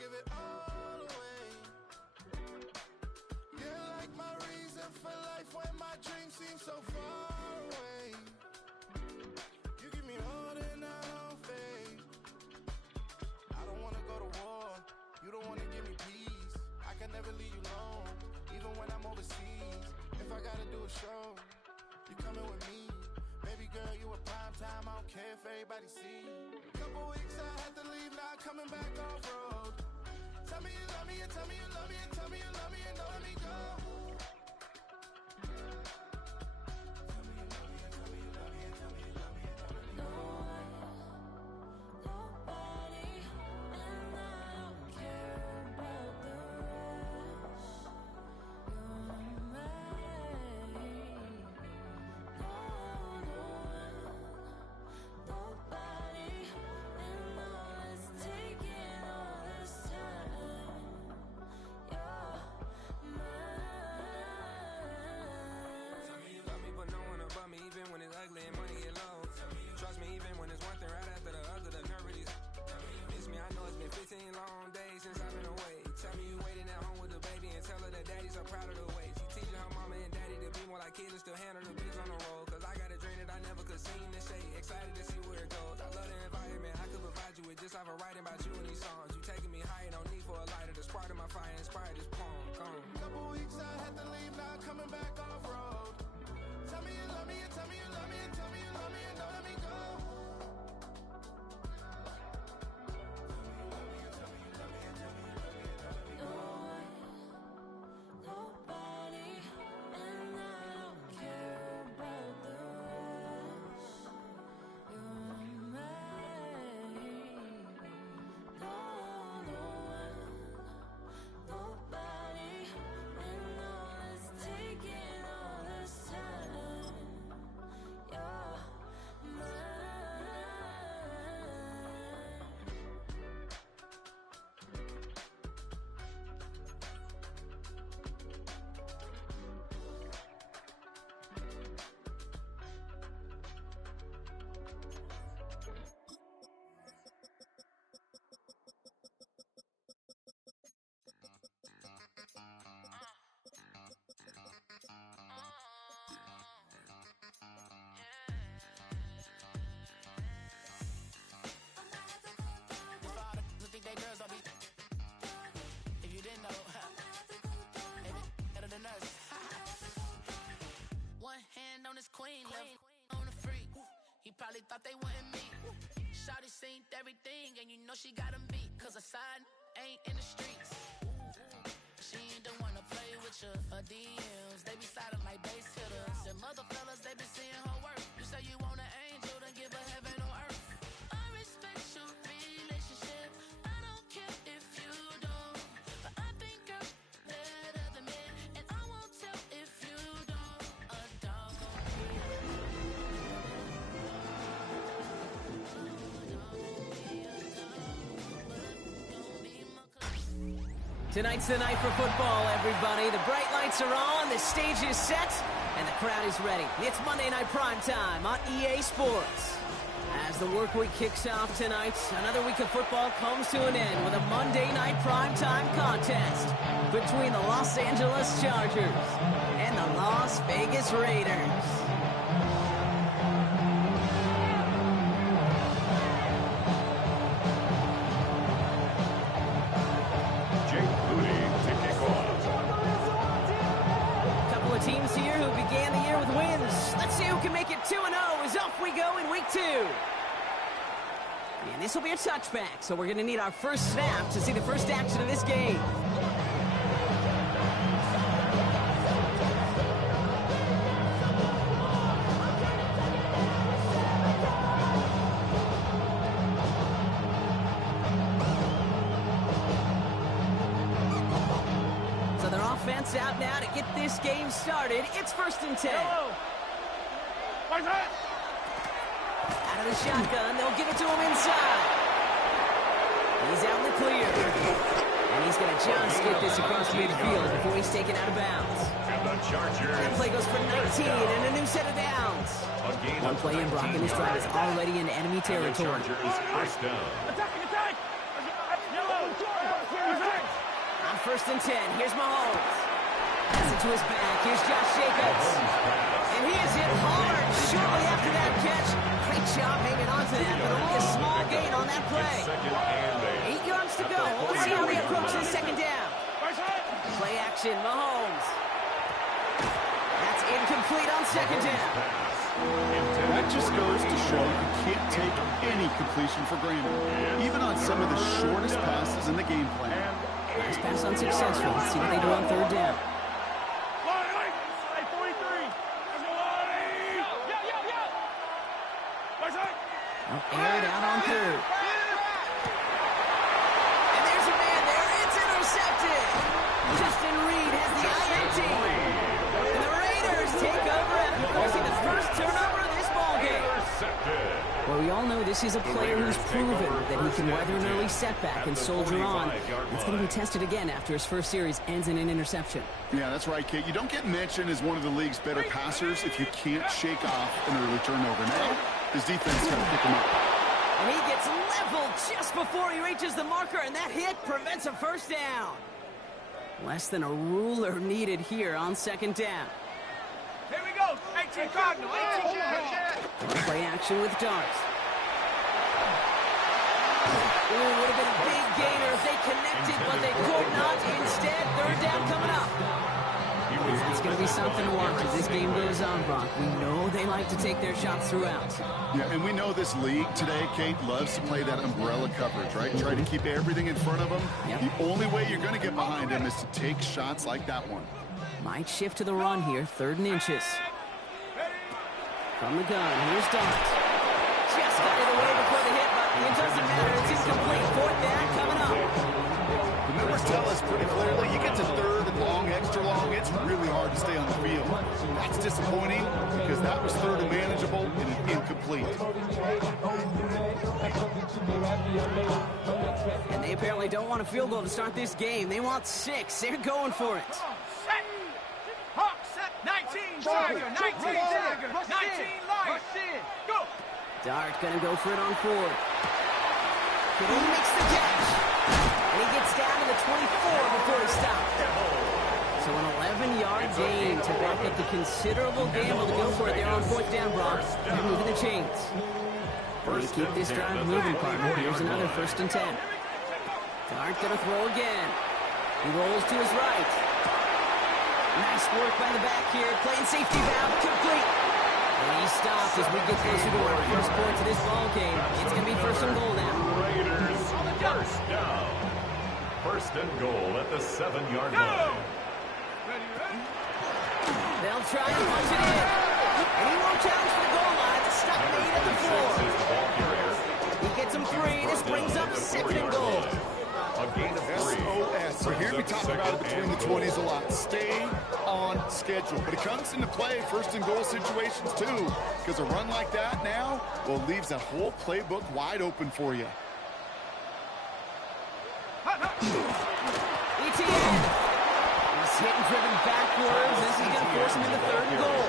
give it all away. You're like my reason for life when my dreams seem so far away. You give me more than I don't fade. I don't wanna go to war. You don't wanna give me peace. I can never leave you alone, even when I'm overseas. If I gotta do a show, you coming with me. Baby girl, you a prime time. I don't care if everybody see. Couple weeks I had to leave, now coming back off road. Tell me you love me, and tell me you love me, and tell me you love me, and don't let me go. Tell me you love me, and tell me you love me, and tell me you love me, and don't let me go. Nobody, and I don't care about the rest. You're mine. Nobody, and all is taking all this time. You're mine. Tell me you love me, but no one above me, even when it's ugly and money get low. Trust me, even when it's one thing right after the other, the nerve really. Miss me, I know it's been 15 long days since I've been away. Tell me you waiting at home with the baby and tell her that daddy's so proud of the way. She teaching her mama and daddy to be more like kids and still handle the beats on the road. Cause I got a dream that I never could see in the shade. Excited to see where it goes. I love the environment. I could provide you with just off of writing about you in these songs. You taking me higher, no need for a lighter. The spark of my fire inspired this poem. Gone. Couple weeks I had to leave, now coming back off road. Tell me you love me, and tell me you love me, and tell me you love me, and don't let me go. Nobody, and I don't care about the rest. You're mine. Nobody, and all is taking all this time. You're mine. If all the think they girls don't be. If you didn't know, they be better than us. One hand on his queen, left on the freak. He probably thought they wanted me. Shawty seen everything, and you know she got him beat. Cause her side ain't in the streets. She ain't the one to play with you. Her DMs, they be sliding like base hitters. And mother fellas, they be seeing her work. You say you want an angel, then give her heaven on earth. I respect your relationship. I don't care if you don't. But I think girls better than men. And I won't tell if you don't. A dog gon' be a Tonight's the night for football, everybody. The bright lights are on, the stage is set, and the crowd is ready. It's Monday Night Primetime on EA Sports. As the work week kicks off tonight, another week of football comes to an end with a Monday Night Primetime contest between the Los Angeles Chargers and the Las Vegas Raiders. Couple of teams here who began the year with wins. Let's see who can make it 2-0 as off we go in week 2. And this will be a touchback, so we're going to need our first snap to see the first action of this game. So their offense out now to get this game started. It's 1st and 10. Out of the shotgun, they'll give it to him inside. He's out in the clear. And he's going to just get this across midfield before he's taken out of bounds. That play goes for 19 and a new set of downs. One play in, Brock, and this drive is already in enemy territory. Attacking, attack! Yellow! first and 10. Here's Mahomes. Pass it to his back. Here's Josh Jacobs. And he is hit hard shortly after that catch. Great job hanging on to that, but only a small gain on that play. 8 yards to go. Let's see how they approach this second down. Play action, Mahomes. That's incomplete on second down. That just goes to show you can't take any completion for granted, even on some of the shortest passes in the game plan. Nice pass unsuccessful. Let's see what they do on third down. Aired out on third. And there's a man there. It's intercepted. Justin Reed has the INT. And the Raiders take over after forcing the first turnover of this ballgame. Well, we all know this is a player who's proven that he can weather an early setback and soldier on. It's going to be tested again after his first series ends in an interception. Yeah, that's right, Kate. You don't get mentioned as one of the league's better passers if you can't shake off an early turnover. Now, his defense got to pick him up. And he gets leveled just before he reaches the marker, and that hit prevents a first down. Less than a ruler needed here on second down. Here we go. 18 Cardinal. 18 Play action with Darts. Ooh, would have been a big gainer if they connected, but they could not. Instead, third down coming up. That's going to be something to watch as this game goes on, Brock. We know they like to take their shots throughout. Yeah, and we know this league today, Kate, loves to play that umbrella coverage, right? Try to keep everything in front of them. Yep. The only way you're going to get behind him is to take shots like that one. Might shift to the run here, 3rd and inches. From the gun, here's Dart. Just got it away before the hit, but it doesn't matter. It's incomplete. 4th down coming up. The numbers tell us pretty clearly, you get to 3rd and long, extra long, it's really hard to stay on the field. That's disappointing because that was 3rd and manageable and incomplete. And they apparently don't want a field goal to start this game. They want 6. They're going for it. Set. Hawk set. 19 Tiger. 19 Tiger. 19 Lion. Go. Dart gonna go for it on 4th. He makes the catch. And he gets down to the 24 before he stops. So an 11-yard gain to back up the considerable gamble to go for it there on 4th down, Brock. They're moving the chains. Way to keep this drive moving, partner. Here's another 1st and 10. Dart gonna throw again. He rolls to his right. Nice work by the back here. Playing safety valve complete. And he stops as we get closer to our first point to this ball game. It's going to be 1st and goal now. Raiders, first down. 1st and goal at the 7-yard line. They'll try to punch it in. And he won't challenge for the goal line. The stop made at the 4. He gets him free. This brings up 2nd and goal. A gain of 3. SOS. So here we talk about it between the 20s a lot. Stay on schedule. But it comes into play 1st and goal situations too. Because a run like that now, well, leaves that whole playbook wide open for you. ETN. He's hit and driven backwards. This is going to force him into 3rd and goal.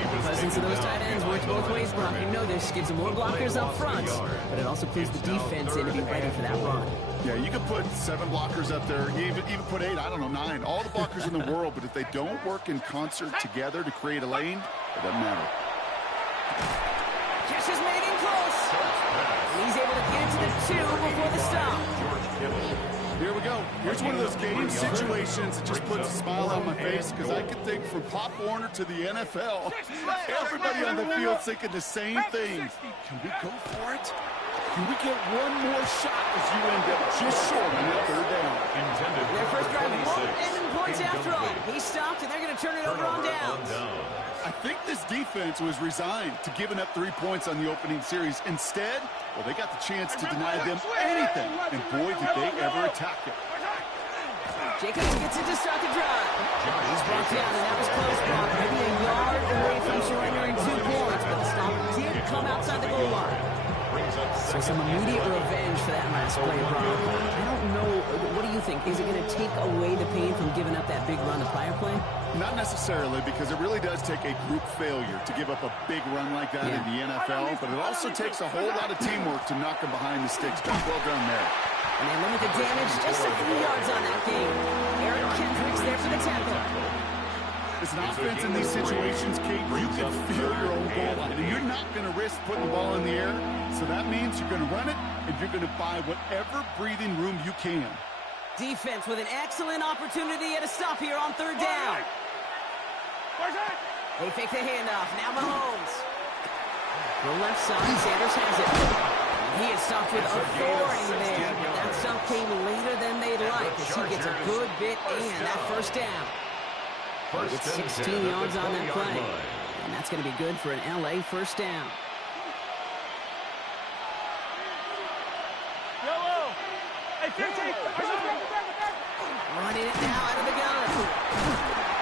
The presence of those tight ends works both ways, Brock. You know this gives them more blockers up front, but it also puts the defense in to be ready for that run. Yeah, you can put 7 blockers up there, even put 8, I don't know, 9. All the blockers in the world, but if they don't work in concert together to create a lane, it doesn't matter. Catch is made in close. He's able to get into the 2 before the stop. Here we go. Here's one of those game situations that just puts a smile on my face because I can think from Pop Warner to the NFL. Everybody on the field thinking the same thing. Can we go for it? Can we get one more shot as you end up just short on that 3rd down? Their first drive won't end in points after all. He stopped, and they're going to turn it over on downs. I think this defense was resigned to giving up 3 points on the opening series. Instead, well, they got the chance to deny them anything, and boy, did they ever attack it. Jacobs gets it to start the drive. He's brought down, and that was close, Brock. Maybe a yard away from surrendering 2 points, but the stop did come outside the goal line. So some immediate revenge for that last play, Brock. I don't know. What do you think? Is it going to take away the pain from giving up that big run the prior play? Not necessarily, because it really does take a group failure to give up a big run like that in the NFL, but it also takes a whole lot of teamwork to knock them behind the sticks. Well done there. And they limit the damage just to 3 yards on that game. Eric Kendricks there for the tackle. As an offense in these situations, Kate, you can feel your own goal line, and you're not going to risk putting the ball in the air. So that means you're going to run it, and you're going to buy whatever breathing room you can. Defense with an excellent opportunity at a stop here on 3rd down. They fake the handoff. Now Mahomes. The left side, Sanders has it. He is stopped with authority there. But that stop came later than they'd like as he gets a good bit and that 1st down. He gets 16 yards on that play. And that's going to be good for an LA 1st down. Running it now out of the gun.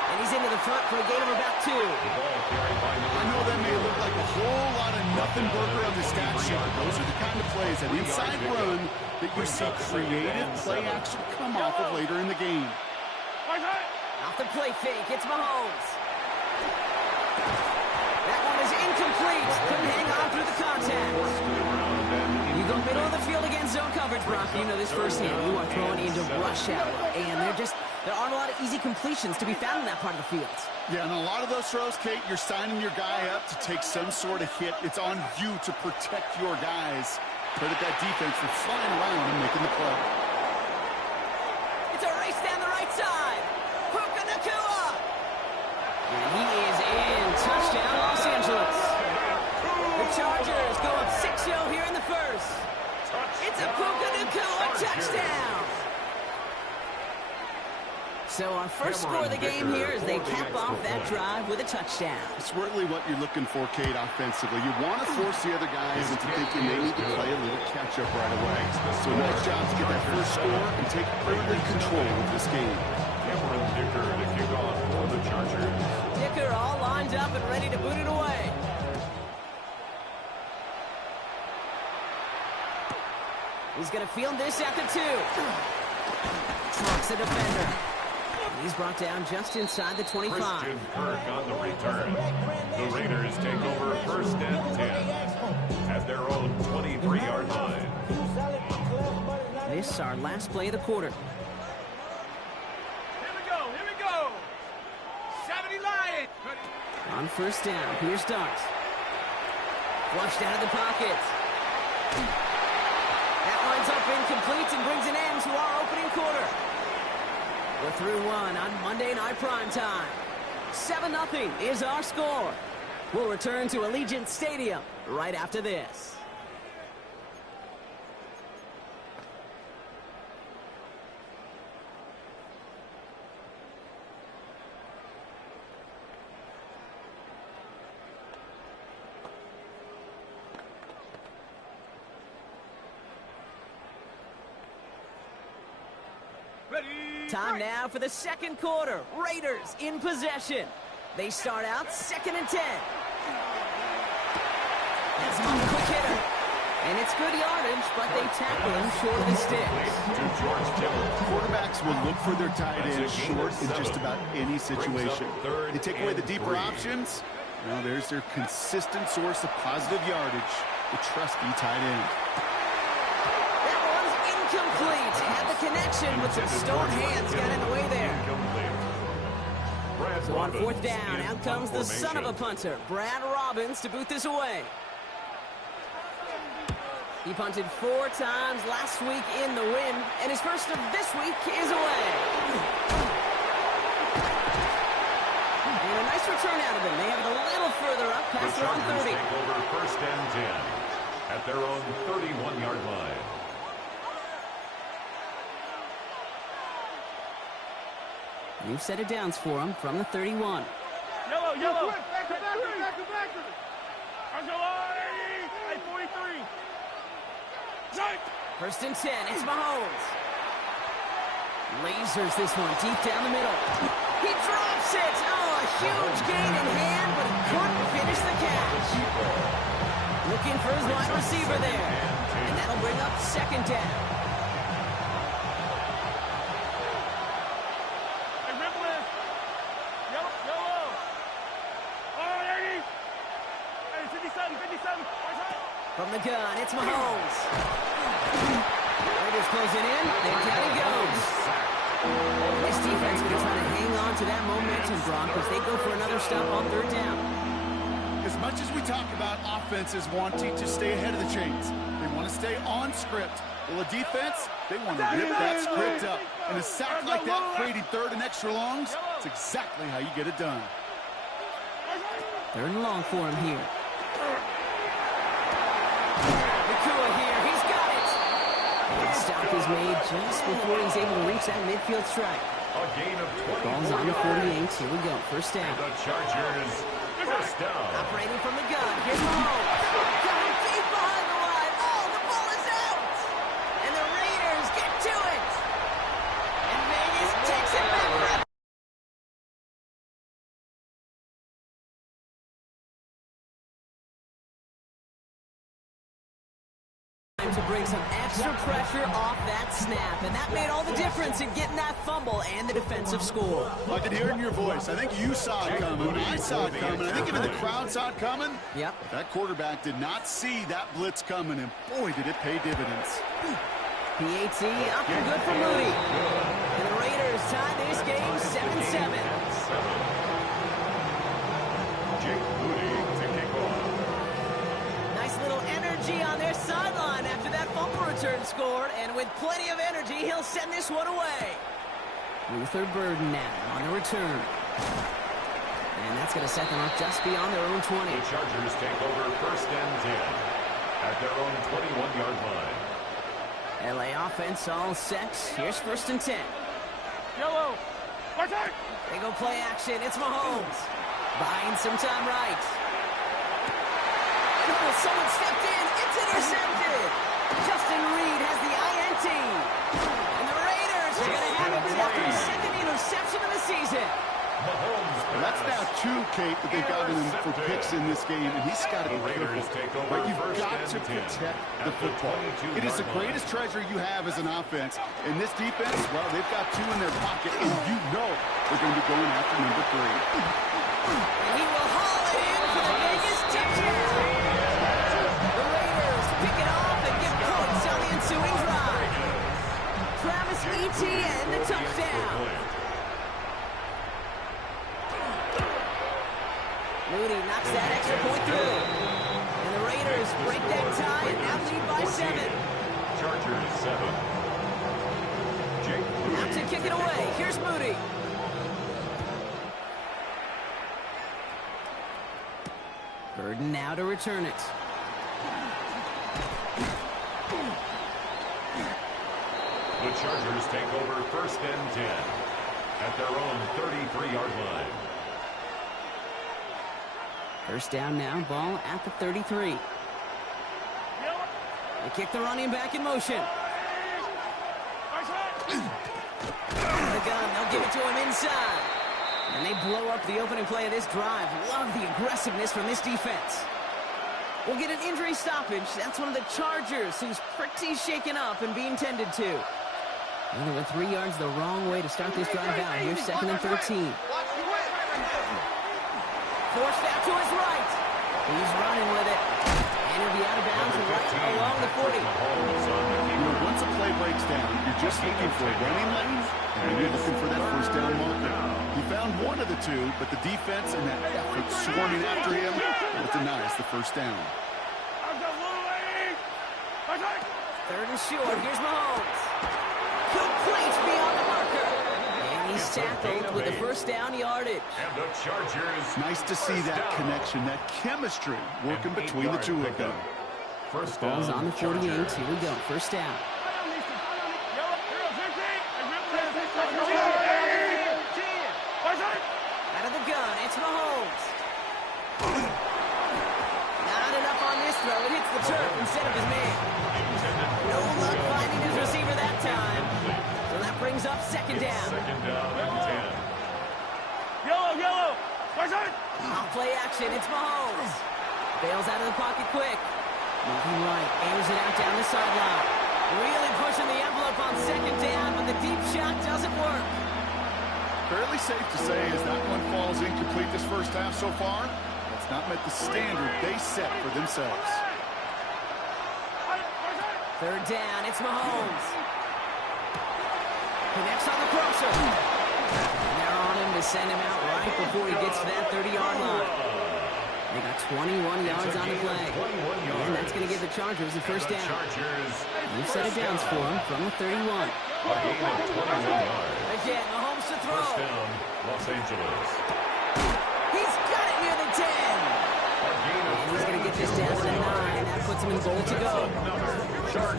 And he's into the front for a gain of about 2. I know that may look like a whole lot of nothing burger on the stat sheet, but those are the kind of plays, an inside run, that you see creative play action come off of later in the game. Off the play fake, it's Mahomes. That one is incomplete. Couldn't hang on through the contact. You go middle of the field against zone coverage, Brock. You know this firsthand. You are throwing into rush hour, and there aren't a lot of easy completions to be found in that part of the field. Yeah, and a lot of those throws, Kate, you're signing your guy up to take some sort of hit. It's on you to protect your guys. Credit that defense for flying around and making the play. It's a race down the right side. Puka Nacua. And he is in. Touchdown, Los Angeles. The Chargers go up 6-0 here in the 1st. It's a Puka Nacua touchdown. So our first score of the game here as they cap off that drive with a touchdown. It's really what you're looking for, Kate, offensively. You want to force the other guys into thinking they need to play a little catch-up right away. So nice job to get that first score and take early control of this game. Cameron Dicker to kick off for the Chargers. Dicker all lined up and ready to boot it away. He's going to field this at the 2. Trucks the defender. He's brought down just inside the 25. Christian Kirk on the return. The Raiders take over 1st and 10 at their own 23-yard line. This is our last play of the quarter. Here we go. 70 Lions. On 1st down, here's Starks. Flushed out of the pocket. That lines up incomplete and brings an end to our opening quarter. We're through 1 on Monday Night Primetime. 7-0 is our score. We'll return to Allegiant Stadium right after this. Time now for the 2nd quarter. Raiders in possession. They start out 2nd and 10. That's one quick hitter. And it's good yardage, but they tackle him short of the sticks. Quarterbacks will look for their tight end short in just about any situation. They take away the deeper options. Well, there's their consistent source of positive yardage, the trusty tight end. Incomplete. Had the connection, but some stone hands got in the way there. So on 4th down, out comes the son of a punter, Brad Robbins, to boot this away. He punted 4 times last week in the win, and his first of this week is away. And a nice return out of him. They have it a little further up, past their own 30. Take over 1st and 10 at their own 31-yard line. New set of downs for him from the 31. Yellow. Back. 43. 1st and 10, it's Mahomes. Lasers this one deep down the middle. He drops it. Oh, a huge gain in hand, but he couldn't finish the catch. Looking for his wide receiver there. And that'll bring up 2nd down. From the gun, it's Mahomes. Raiders closing in. There down he goes. This defense going to try to hang on to that momentum, Broncos. They go for another stop on third down. As much as we talk about offenses wanting to stay ahead of the chains, they want to stay on script. Well, a defense, they want to rip that script up. And a sack like that, creating third and extra longs, it's exactly how you get it done. Third and long for him here. Nakua here, he's got it! And stop is made just before he's able to reach that midfield strike. A gain of 24 Ball's on the 48. Here we go, first down. The Chargers, first down. Operating from the gun, here's Mahomes. Coming deep behind the line. Oh, the ball is out! And the Raiders get to it! And Vegas takes it back for a to bring some extra pressure off that snap, and that made all the difference in getting that fumble and the defensive score. I could hear it in your voice. I think you saw it coming. I saw it coming. I think even the crowd saw it coming. Yep. That quarterback did not see that blitz coming, and boy, did it pay dividends. PAT up and good for Moody. And the Raiders tie this game 7-7. Jake Moody to kick off. Nice little energy on their sideline after that fumble return scored, and with plenty of energy, he'll send this one away. Luther Burden now on the return. And that's going to set them up just beyond their own 20. The Chargers take over first and 10 at their own 21-yard line. LA offense all set. Here's first and 10. Yellow. They go play action. It's Mahomes. Buying some time right. Oh, someone stepped in. It's intercepted. Justin Reed has the INT. And the Raiders are going to have it after his second interception of the season. Mahomes. Well, that's now two, Kate, that they've gotten him for picks in this game, and he's got to be careful. But you've got to protect the football. It is the greatest treasure you have as an offense. In this defense, well, they've got two in their pocket, and you know they're going to be going after number 3. And he will haul it in for the Vegas touchdown. The Raiders pick it off and get points on the ensuing drive. Travis Etienne, the touchdown. Moody knocks that extra point through. And the Raiders break that tie and now lead by 7. Chargers 7. Jake Moody. Out to kick it away. Here's Moody. Burden now to return it. The Chargers take over first and 10 at their own 33-yard line. First down now, ball at the 33. They kick the running back in motion. The gun, they'll give it to him inside. And they blow up the opening play of this drive. Love the aggressiveness from this defense. We'll get an injury stoppage. That's one of the Chargers who's pretty shaken up and being tended to. And they went 3 yards the wrong way to start this drive out. Here's second and 13. Forced out to his right. He's running with it. And he'll be out of bounds right along the 40. Once a play breaks down, you're just looking for a running lane, and then you're looking for that first down marker. He found one of the two, but the defense and that effort swarming after him will deny us the first down. Third and short. Here's Mahomes. Complete beyond the marker. And he's tackled with the first down yardage. And the Chargers. Nice to see that connection, that chemistry working between the two of them. First down. Ball's on the 48. Here we go. First down. Out of the gun. It's Mahomes. Not enough on this throw. It hits the turf instead of his man. No luck finding his receiver that time. So that brings up second down. Second down and 10. Yellow. Off play action. It's Mahomes. Bails out of the pocket quick. Moving right. Aims it out down the sideline. Really pushing the envelope on second down, but the deep shot doesn't work. Fairly safe to say as that one falls incomplete this first half so far, it's not met the standard they set for themselves. Third down, it's Mahomes. Connects on the crosser. And they're on him to send him out right before he gets to that 30-yard line. They got 21 yards on the play. And that's going to give the Chargers a first down. New set of downs for him from the 31. A gain of 21 yards. Again, Mahomes to throw. First down, Los Angeles. He's got it near the 10. And he's going to get this down to the 9. That puts him in goal to go.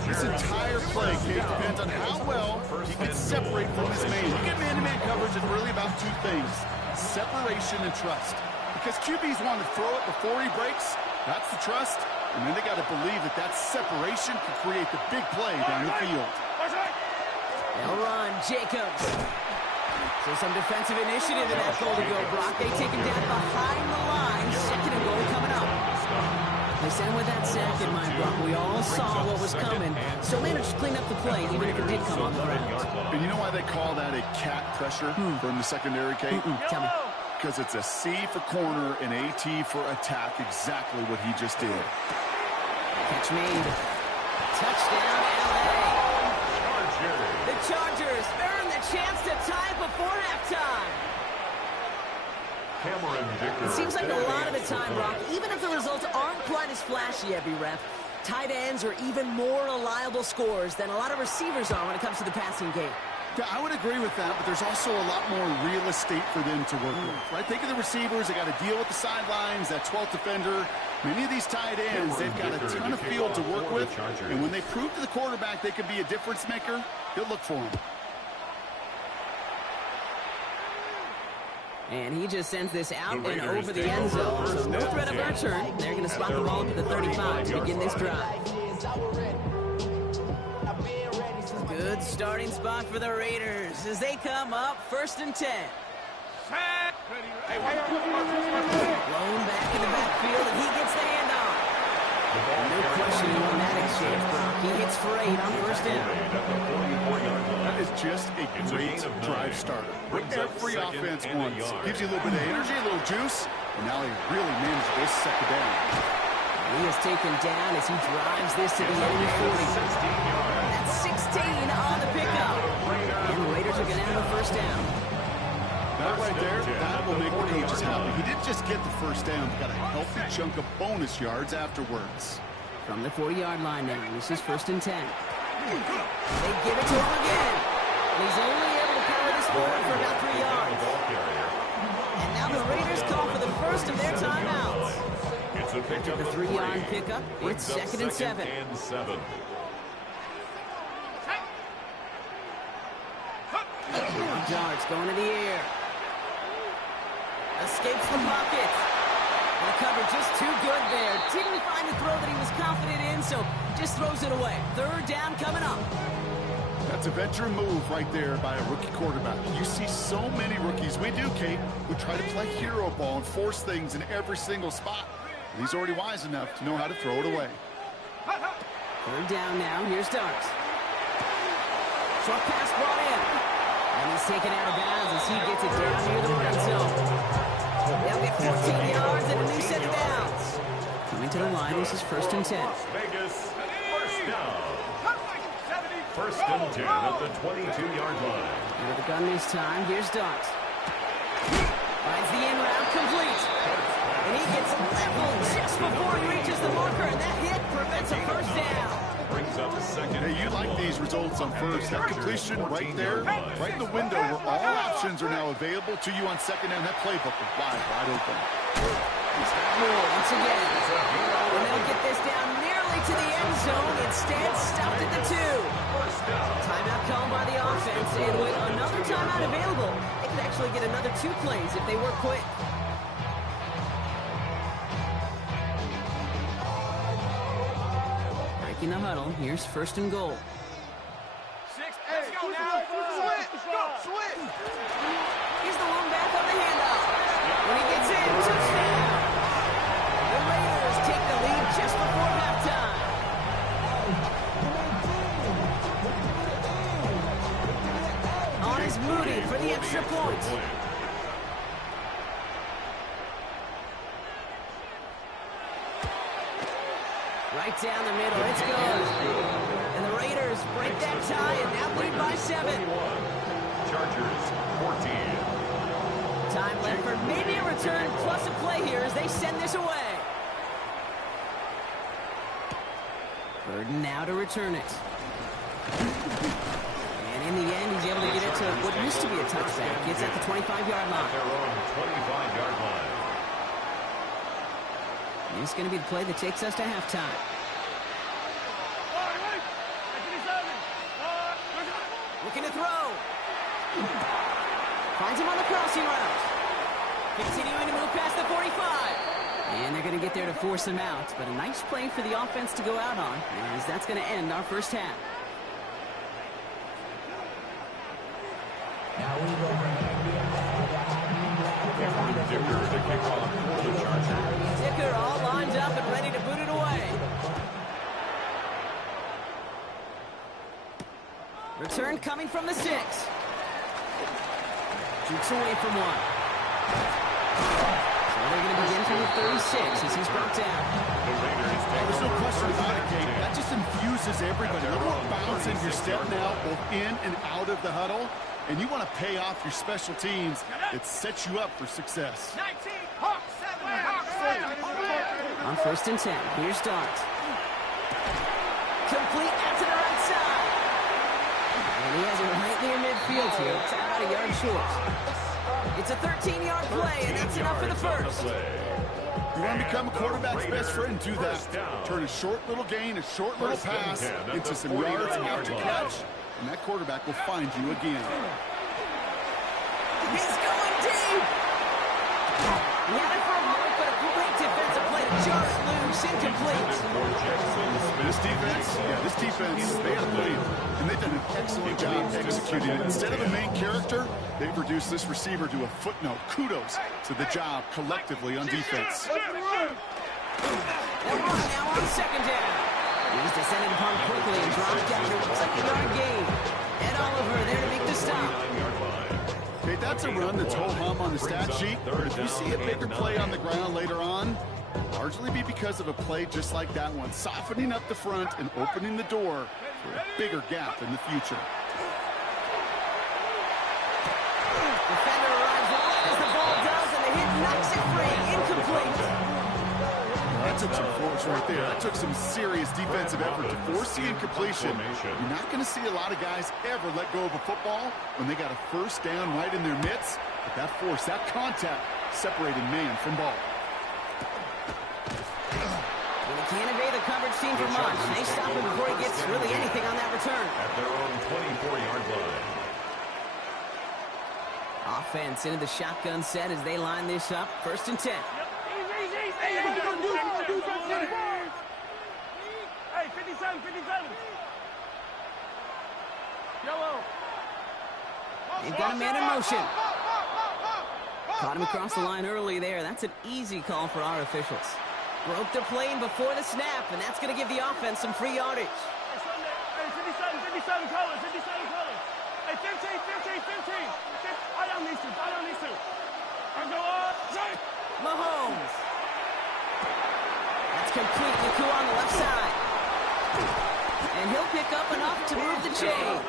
This entire play, Kate, depends on how well he can separate from his man. You get man-to-man coverage, it's really about two things, separation and trust. Because QBs want to throw it before he breaks, that's the trust, and then they got to believe that that separation can create the big play down the field. They'll run, Jacobs. So some defensive initiative in that goal to go, Brock. They take him down behind the line. Second and goal coming up. They sent him with that sack in mind, Brock. We all saw what was coming. So managed to clean up the play, even if it did come on the ground. And you know why they call that a cat pressure from the secondary, Kate? Tell me. Because it's a C for corner and AT for attack, exactly what he just did. Catch made. Touchdown, L.A. The Chargers earn the chance to tie before halftime. It seems like a lot of the time, Brock, even if the results aren't quite as flashy every rep, tight ends are even more reliable scorers than a lot of receivers are when it comes to the passing game. Yeah, I would agree with that, but there's also a lot more real estate for them to work with, right? Think of the receivers. They got to deal with the sidelines, that 12th defender. Many of these tight ends, they've got a ton of field to work with, and when they prove to the quarterback they can be a difference maker, he'll look for him. And he just sends this out and over the end zone, so no threat of a return. They're going to spot the ball to the 35 to begin this drive. Good starting spot for the Raiders as they come up 1st and 10. Blown back in the backfield, and he gets the handoff. No question on that exchange, Brock. He hits for 8 on 1st down. That is just a great drive starter. Every offense wants. Gives you a little bit of energy, a little juice, and now he really managed this second down. He is taken down as he drives this to the enemy 40. That's 16 on the pickup. And the Raiders are going to have a first down. That right there, that will make the coaches happy. He didn't just get the first down, he got a healthy chunk of bonus yards afterwards. From the 40-yard line now, this is 1st and 10. They give it to him again. He's only able to carry this forward for about 3 yards. And now the Raiders call for the first of their timeouts. After the 3-yard pickup, it's 2nd and 7. Darts going to the air. Escapes the pocket. And the cover just too good there. Didn't find the throw that he was confident in, so just throws it away. 3rd down coming up. That's a veteran move right there by a rookie quarterback. You see so many rookies, we do, Kate, who try to play hero ball and force things in every single spot. He's already wise enough to know how to throw it away. 3rd down now. Here's Darts. Short pass brought in. And he's taken out of bounds as he gets it down near the red zone. They'll get 14 yards and a new set of downs. Coming to the line, this is 1st and 10. Vegas, first down. 1st and 10 at the 22-yard line. Out of the gun this time, here's Darts. Finds the in route complete. And he gets leveled just before he reaches the marker, and that hit prevents a first down. Brings up a second. Hey, you like these results on first. That completion right there, right in the window where all options are now available to you on second down. That playbook is wide open. Once again. And they'll get this down nearly to the end zone. Instead, stopped at the 2. Timeout called by the offense, and with another timeout available, they could actually get another 2 plays if they work quick. Breaking the huddle, here's 1st and goal. 6, let's go now. Switch. Here's the long back on the handoff. When he gets in, touchdown. The Raiders take the lead just before halftime. On is Moody for the extra point. Right down the middle, it's good. And the Raiders break that tie and now lead by 7. Chargers 14. Time left for maybe a return plus a play here as they send this away. Burden now to return it. And in the end, he's able to get it to what used to be a touchback. It's at the 25-yard line. At their own 25-yard line. This is going to be the play that takes us to halftime. Looking to throw. Finds him on the crossing route. Continuing to move past the 45. And they're going to get there to force him out. But a nice play for the offense to go out on, as that's going to end our first half. Dicker to kick off for the Chargers. Dicker all lined up and ready to boot it away. Return coming from the 6. Jukes away from one. So they're going to begin from the 36 as he's brought down. There's no question about it, Kate. That just infuses everybody. A little bounce in your step now, both in and out of the huddle. And you want to pay off your special teams. It sets you up for success. 19, Hawk 7, Hawk 7. On 1st and 10, here's Dart. Complete out to the right side. And he has it right near midfield here. It's about a yard short. It's a 13-yard play, and that's enough for the first. You want to become a quarterback's best friend, do that. Turn a short little gain, a short little pass into some yards after catch, and that quarterback will find you again. He's going deep. He had it for a moment, but a great defensive play to jar it loose, incomplete. This defense, they had a plan, and they've done an excellent job executing it. Instead of a main character, they've reduced this receiver to a footnote. Kudos to the job collectively on defense. Now on 2nd down. He's descended upon quickly and dropped down to a 2nd-yard gain. Ed Oliver there to make the stop. Okay, that's a run that's ho-hum on the stat sheet, but if you see a bigger play on the ground later on, largely be because of a play just like that one, softening up the front and opening the door for a bigger gap in the future. Defender arrives right as the ball does, and the hit knocks it free. Incomplete. That took some force right there. That took some serious defensive effort to force the incompletion. You're not going to see a lot of guys ever let go of a football when they got a 1st down right in their midst. But that force, that contact, separated man from ball. Well, he can't evade the coverage team for much. They stop him before he gets really anything on that return. At their own 24-yard line. Offense into the shotgun set as they line this up. 1st and 10. Hey, 57, 57. Yellow. They've got a man in motion. Caught him across the line early there. That's an easy call for our officials. Broke the plane before the snap, and that's going to give the offense some free yardage. Hey, 57 colors, 57 colors. Hey, 15. I don't need to. I go up. Mahomes. That's complete. Naku on the left side. And he'll pick up enough to move the chains.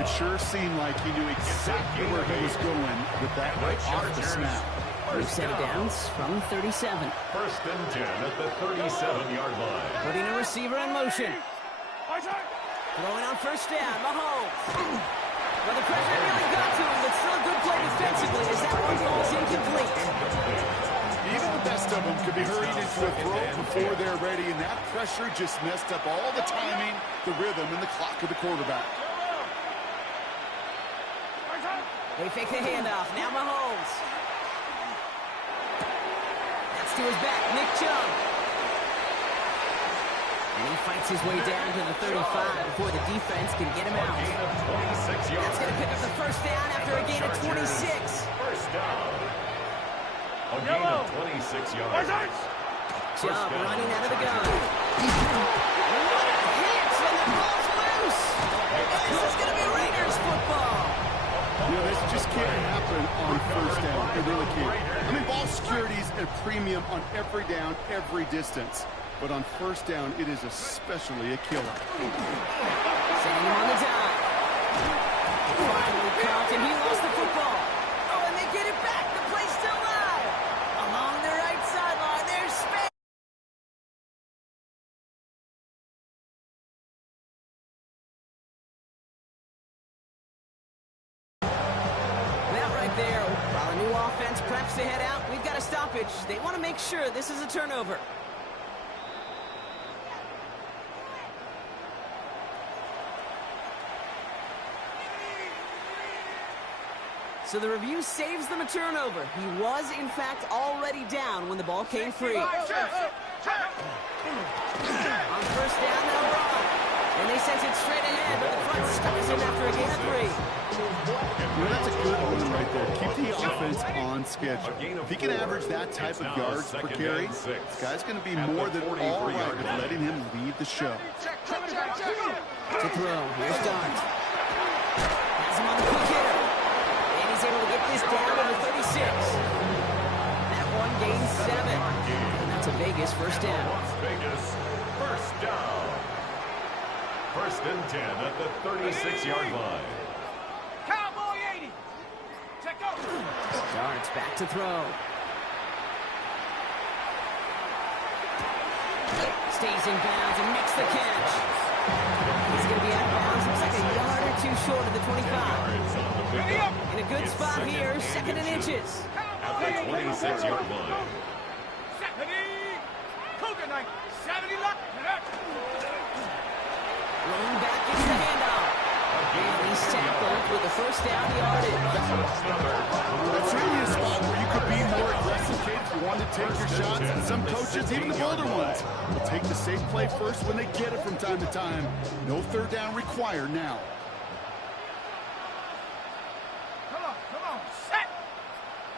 It sure seemed like he knew exactly where he was going with that right off the snap. We've set it downs from 37. 1st and 10 at the 37-yard line. Putting a receiver in motion. Throwing on 1st down. Mahomes. Well, the pressure really got to him, but still a good play defensively as that one falls incomplete. Even the best of them could be hurried into a throw before they're ready, and that pressure just messed up all the timing, the rhythm, and the clock of the quarterback. They fake the handoff. Now Mahomes. That's to his back. Nick Chubb. And he fights his way down to the 35 before the defense can get him out. That's going to pick up the 1st down after a gain of 26. 1st down. A gain of 26 yards. Chubb running out of the gun. What a hit! And the ball's loose! This is going to be Raiders football! You know, this just can't happen on 1st down. It really can't. I mean, ball security is a premium on every down, every distance. But on 1st down, it is especially a killer. Sending him on the dive. there. While a new offense preps to head out, we've got a stoppage. They want to make sure this is a turnover. So the review saves them a turnover. He was, in fact, already down when the ball came free. On first down, they'll run. And they sent it straight ahead, but the front stops him after a gain of 3. Well, that's a good one right there. Keep the offense on schedule. If he can average that type of yards per carry, this guy's going to be more than all right with letting him lead the show. To throw. Here's Dart. Has him on the quick hitter. And he's able to get this down to the 36. That one gains 7. And that's a Vegas first down. Las Vegas first down. First and 10 at the 36-yard line. Cowboy 80. Check out. Darts back to throw. Stays in bounds and makes the catch. He's going to be out of bounds. Looks like a yard or 2 short of the 25. In a good spot here, second and inches. At the 26-yard line. Coconut 70 luck. Rolling back gets the handoff. And he's tackled with the first down yardage. That's really a spot where you could be more aggressive, kids. You want to take your shots, and some coaches, even the bolder ones, will take the safe play first when they get it from time to time. No third down required now. Come on, set.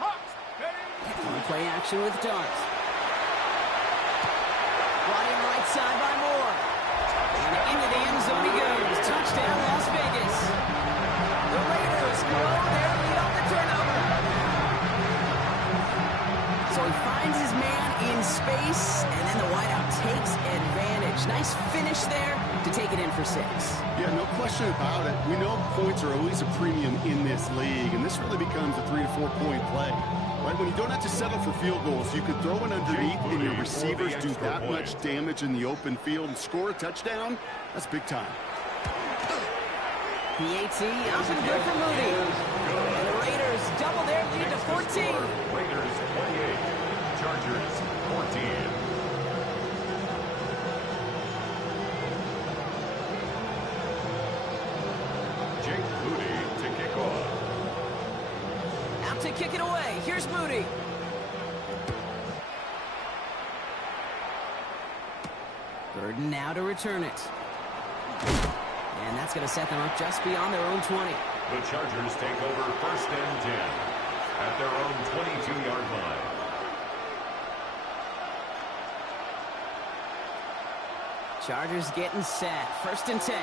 Hawks, ready. On play action with Darts. Brought in right side by Moore. And into the end zone he goes. Touchdown, Las Vegas. The Raiders grow their lead on the turnover. So he finds his man in space, and then the wideout takes advantage. Nice finish there to take it in for 6. Yeah, no question about it. We know points are always a premium in this league, and this really becomes a 3 to 4 point play. Right, when you don't have to settle for field goals, you could throw it underneath and your receivers do that much damage in the open field and score a touchdown. That's big time. PAT up and good for Moody. And the Raiders double their lead to 14. Raiders 28, Chargers 14. Jake Moody to kick off. Out to kick it away. Here's Moody. Burden now to return it. And that's going to set them up just beyond their own 20. The Chargers take over first and 10 at their own 22-yard line. Chargers getting set. First and 10.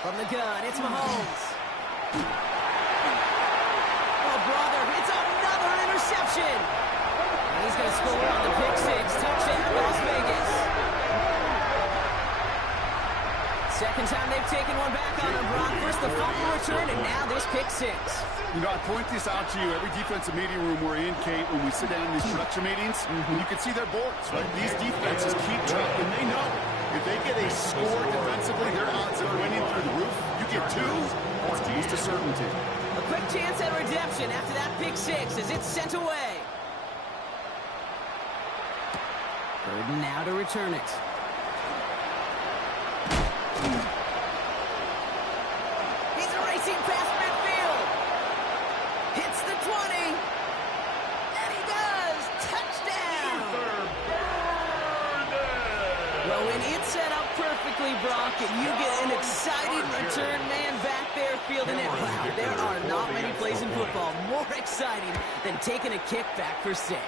From the gun, it's Mahomes. Oh, brother, it's another interception. And he's going to score on the pick 6. Touchdown, Las Vegas. Second time they've taken one back on him, Brock. First the fumble return, and now this pick 6. You know, I point this out to you every defensive meeting room we're in, Kate, when we sit down in these production meetings, and you can see their boards, right? These defenses keep track, and they know if they get a score defensively, their odds of winning through the roof. You get 2, it's almost a certainty. A quick chance at redemption after that pick 6 as it's sent away. Burden now to return it. He's racing past midfield. Hits the 20. And he does. Touchdown. Well, when it's set up perfectly, Brock, and you get an exciting return man back there fielding it, wow, there are not many plays in football more exciting than taking a kick back for 6.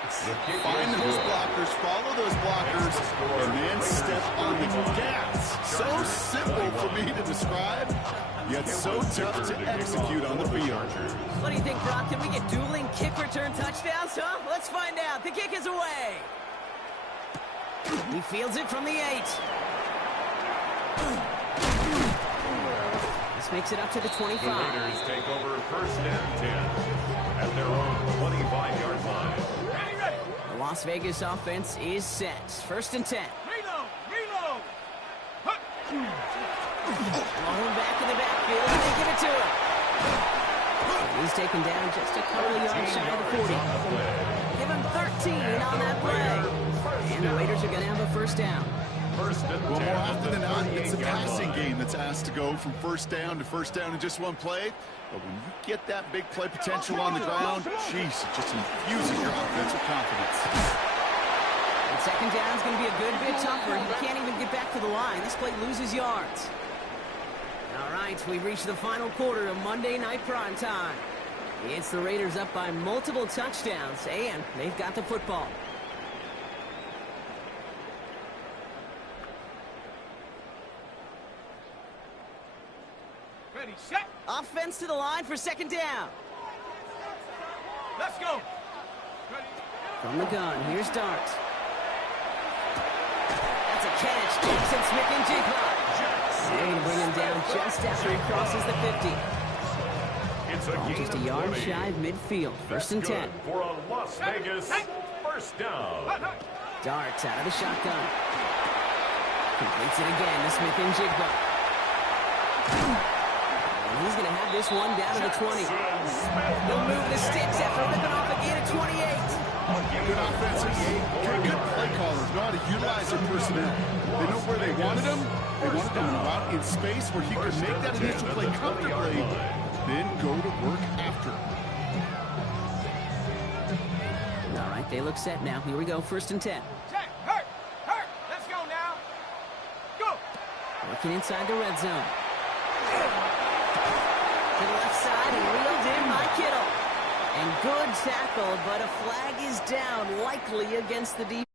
Find those blockers, follow those blockers, and then step on the gas. So simple for me to describe, yet so tough to execute on the field. What do you think, Brock? Can we get dueling kick return touchdowns, huh? Let's find out. The kick is away. He fields it from the 8. This makes it up to the 25. The Raiders take over first and 10 at their own 25-yard line. The Las Vegas offense is set. First and 10. Reload! Thrown back in the backfield, and they give it to him. He's taken down just a couple of yards shy of the 40. Give him 13 on that play. And the Raiders are going to have a first down. Well, more often than not, it's a passing game that's asked to go from first down in just one play. But when you get that big play potential on the ground, geez, it just infuses your offense with confidence. And second down is going to be a good bit tougher. He can't even get back to the line. This play loses yards. All right, we've reached the final quarter of Monday Night Prime Time. It's the Raiders up by multiple touchdowns, and they've got the football. Ready, set. Offense to the line for second down. Let's go. From the gun, here's Dart. That's a catch. Jackson Smith-Njigba. They're going to bring him down just after he crosses the 50. Just a yard shy of midfield. First and 10. For a Las Vegas first down. Dart out of the shotgun. Completes it again to Smith-Njigba. And he's going to have this one down to the 20. He'll move the sticks after ripping off a gain of 28. Good offensive game. Good play callers know how to utilize their personnel. They know where they wanted them. They wanted them out in space where he could make that initial play comfortably, then go to work after. All right, they look set now. Here we go, first and 10. Check. Hurt. Let's go now. Go. Working inside the red zone. To the left side and reeled in by Kittle. And good tackle, but a flag is down, likely against the defense.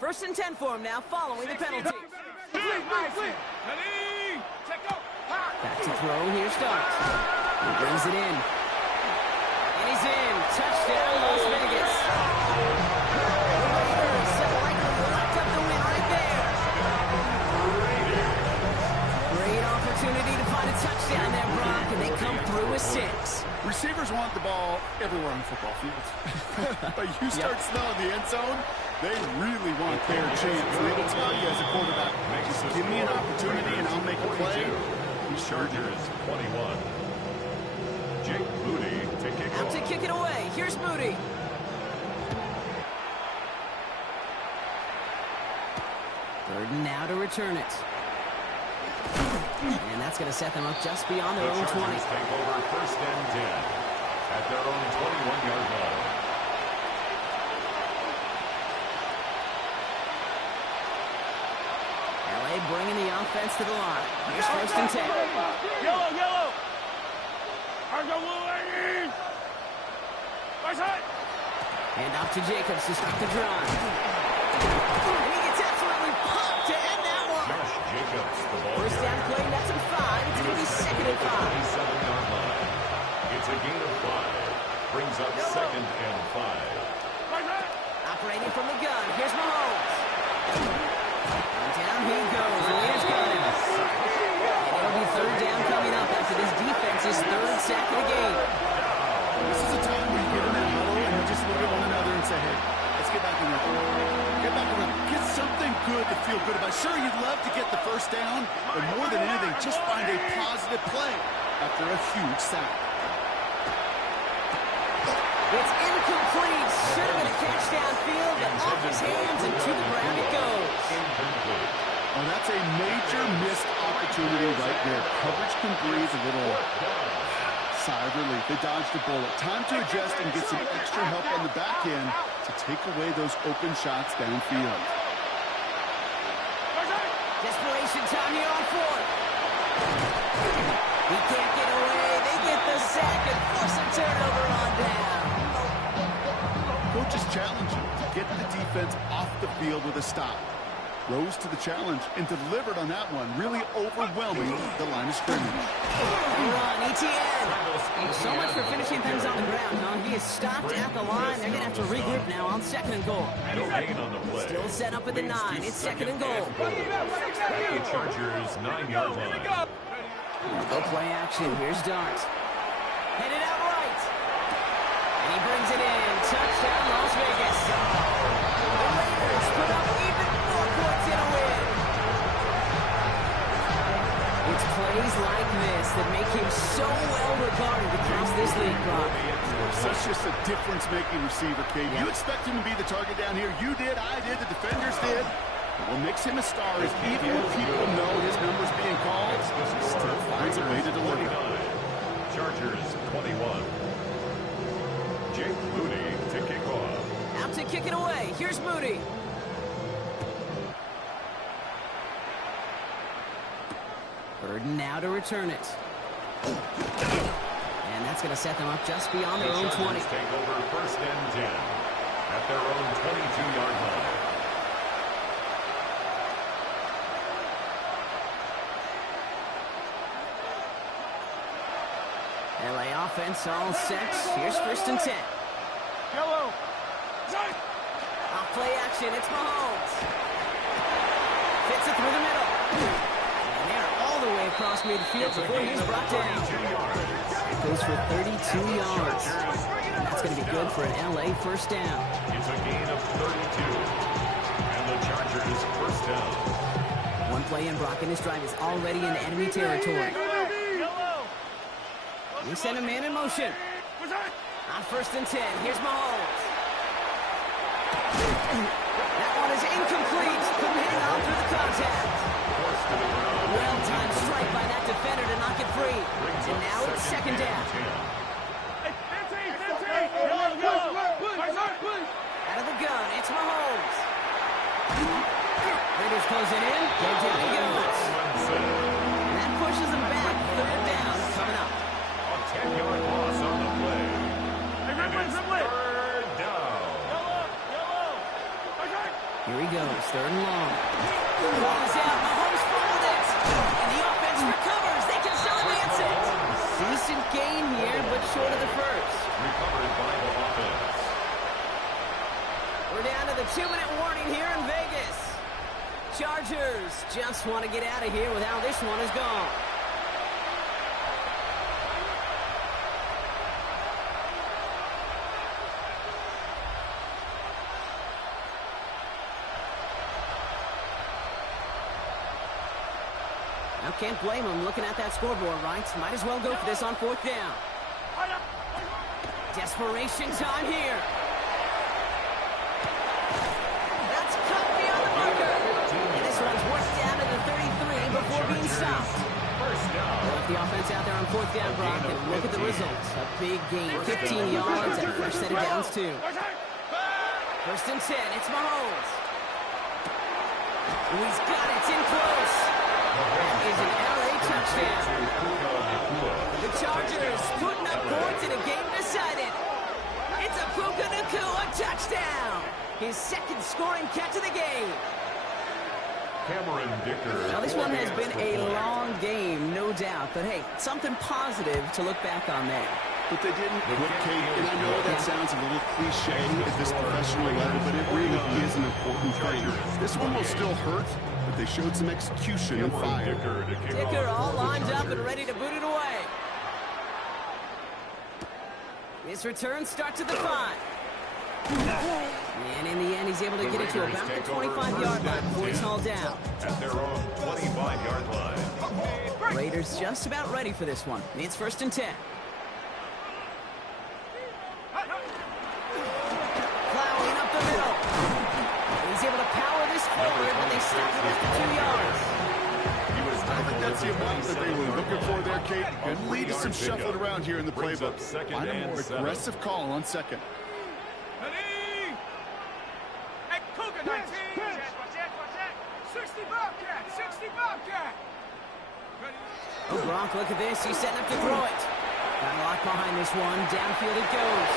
First and 10 for him now, following the penalty. Back to throw, here's Starks. He brings it in. And he's in. Touchdown, Las Vegas. Raiders have likely locked up the win right there. Great opportunity to find a touchdown there, Brock, and they come through with 6. Receivers want the ball everywhere on the football field. But you start smelling the end zone, they really want their chance. And they will tell you as a quarterback, just give me an opportunity and I'll make a play. Chargers 21. Jake Moody to kick Out off. to kick it away. Here's Moody. Third and now to return it. And that's going to set them up just beyond their own 20. Chargers take over first and 10 at their own 21-yard line. LA bringing the offense to the line. Here's first and 10. Yellow. Argo Wolverine. Right side. Hand off to Jacobs to start the drive. And he gets absolutely pumped to end that one. Josh Jacobs, the ball First down play, that's him 5. It's going to be second and 5. 27-yard line. It's a gain of 5. Brings up second and 5. Right side. Operating from the gun. Here's Mahomes. And down he goes. And here's Gunn. And it'll be third down coming up after this defense's third sack of the game. This is a time where you get in that huddle and you just look at one another and say, hey, let's get back in there. Get back in there. Get something good to feel good about. Sure, you'd love to get the first down, but more than anything, just find a positive play after a huge sack. It's incomplete. Should have been a catch downfield, but off his hands and to the ground it goes. Oh, that's a major missed opportunity. opportunity right there. Coverage can breathe a little sigh of relief. They dodged a bullet. Time to adjust and get some extra help on the back end to take away those open shots downfield. Desperation time here on fourth. He can't get away. They get the sack and force a turnover on down. Coach is challenging to get the defense off the field with a stop. Rose to the challenge and delivered on that one, really overwhelming the line of scrimmage. Run, ETN. So much for finishing things on the ground, huh? He is stopped at the line. They're going to have to regroup now on second and goal. No gain on the play. Still set up at the 9. It's second and goal. At the Chargers' 9-yard line. They'll play action. Here's Dart. Headed out right. And he brings it in. Touchdown, Las Vegas. The Raiders put up even more points in a win. It's plays like this that make him so well regarded across this league, Brock. Such just a difference-making receiver, Kate. You expect him to be the target down here. You did, I did, the defenders did. But what makes him a star is even when people know his number's being called, he still finds a way to deliver. Chargers 21. Jake Moody to kick off. Out to kick it away. Here's Moody. Burden now to return it. And that's going to set them up just beyond their own 20. Take over first and 10 at their own 22-yard line. LA offense all set. Here's first and 10. Yellow. Off play action. It's Mahomes. Fits it through the middle. And they're all the way across midfield before he's brought down. Goes for 32 yards. And that's going to be good for an LA first down. It's a gain of 32. And the Chargers first down. One play in, Brock, and his drive is already in enemy territory. We send a man in motion. On first and 10, here's Mahomes. That one is incomplete. Couldn't hang on through the contact. Well-timed strike by that defender to knock it free. And now it's second down. Out of the gun, it's Mahomes. Raiders closing in. Down he goes. And that pushes them back. Third down coming up. 10-yard loss on the play. And it's third down. Here he goes, third and long. Ball is out, Mahomes fumbled it. And the offense recovers. They can still advance it. Decent gain here, but short of the first. Recovered by the offense. We're down to the 2-minute warning here in Vegas. Chargers just want to get out of here with how this one is gone. Now can't blame him looking at that scoreboard, right? Might as well go for this on fourth down. Desperation time here. That's cut beyond the marker. And this one's worked down to the 33 before being stopped. They left the offense out there on fourth down, Brock, and look at the results. A big gain, 15 yards and a first set of downs, too. First and 10, it's Mahomes. Oh, he's got it, it's in close. That is an LA touchdown. The Chargers putting up points in a game decided. It's a Puka Nacua touchdown. His second scoring catch of the game. Cameron Dicker. Now this one has been a long game, no doubt. But hey, something positive to look back on there. But they didn't quit, Kate, and I know that sounds a little cliche at this professional level, but it really is an important thing. This one will still hurt, but they showed some execution and fire. Dicker all lined up and ready to boot it away. His return starts at the 5. And in the end, he's able to get it to about the 25-yard line before he's hauled down. At their own 25-yard line. Raiders just about ready for this one. It's first and 10. Plowing up the middle. He's able to power this forward, but they stop him at the 2 yards. I think that's the amount that they were looking for there, Kate. Could lead to some shuffling around here in the playbook. Find a more aggressive call on second. Ready? Hey, Cougar 19. 60 Bobcat, 60 Bobcat. Oh, Gronk, look at this. He's setting up to throw it. Got locked behind this one. Downfield it goes.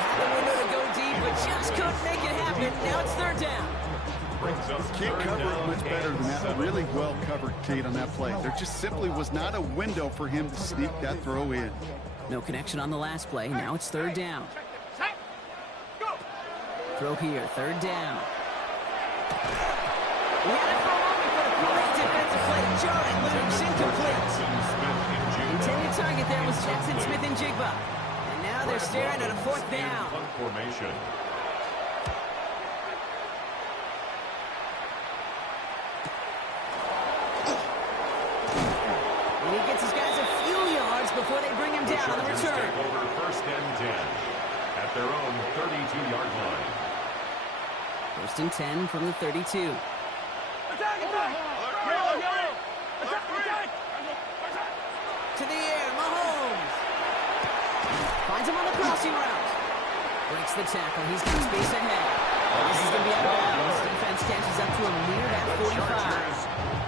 Had the window to go deep, but just couldn't make it happen. Now it's third down. Can't cover it much better than that. Really well covered, Kate, on that play. There just simply was not a window for him to sneak that throw in. No connection on the last play. Now it's third down. Throw here, third down. We had it for a moment, but a great defensive play. Jarring loose, incomplete. Intended target there was Jackson Smith and Jigba. And now they're staring at a fourth down. Formation. And he gets his guys a few yards before they bring him down on the return. Take over first and 10 at their own 32-yard line. First and 10 from the 32. To the air, Mahomes. Finds him on the crossing route. Breaks the tackle. He's got space ahead. This is going to be out of bounds. Defense catches up to him near that 45.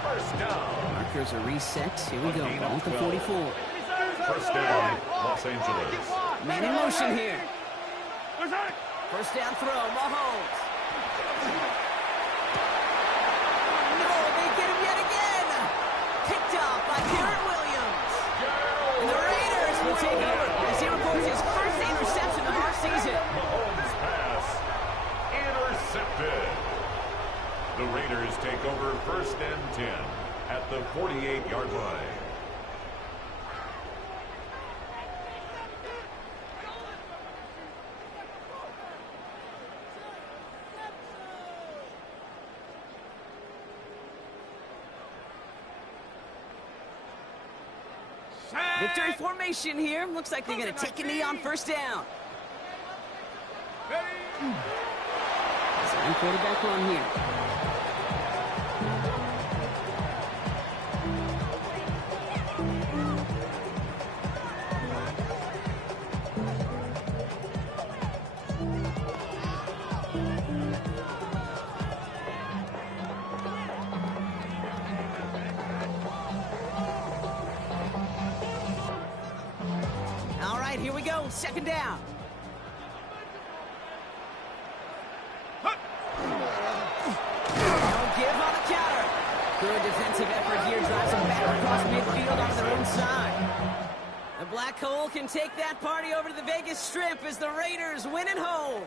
First down. Markers are reset. Here we go. Ball at the 44. First down, Los Angeles. Man in motion here. First down throw, Mahomes. No, they get him yet again. Picked off by Garrett Williams. And the Raiders will take over as he records his first interception of our season. Mahomes pass intercepted. The Raiders take over first and 10 at the 48-yard line. Victory formation here. Looks like they're going to take a knee on first down. Design quarterback run here. All right, here we go. Second down. Don't give on the counter. Good defensive effort here. Drives them back across midfield on their own side. The Black Hole can take that party over to the Vegas Strip as the Raiders win at home.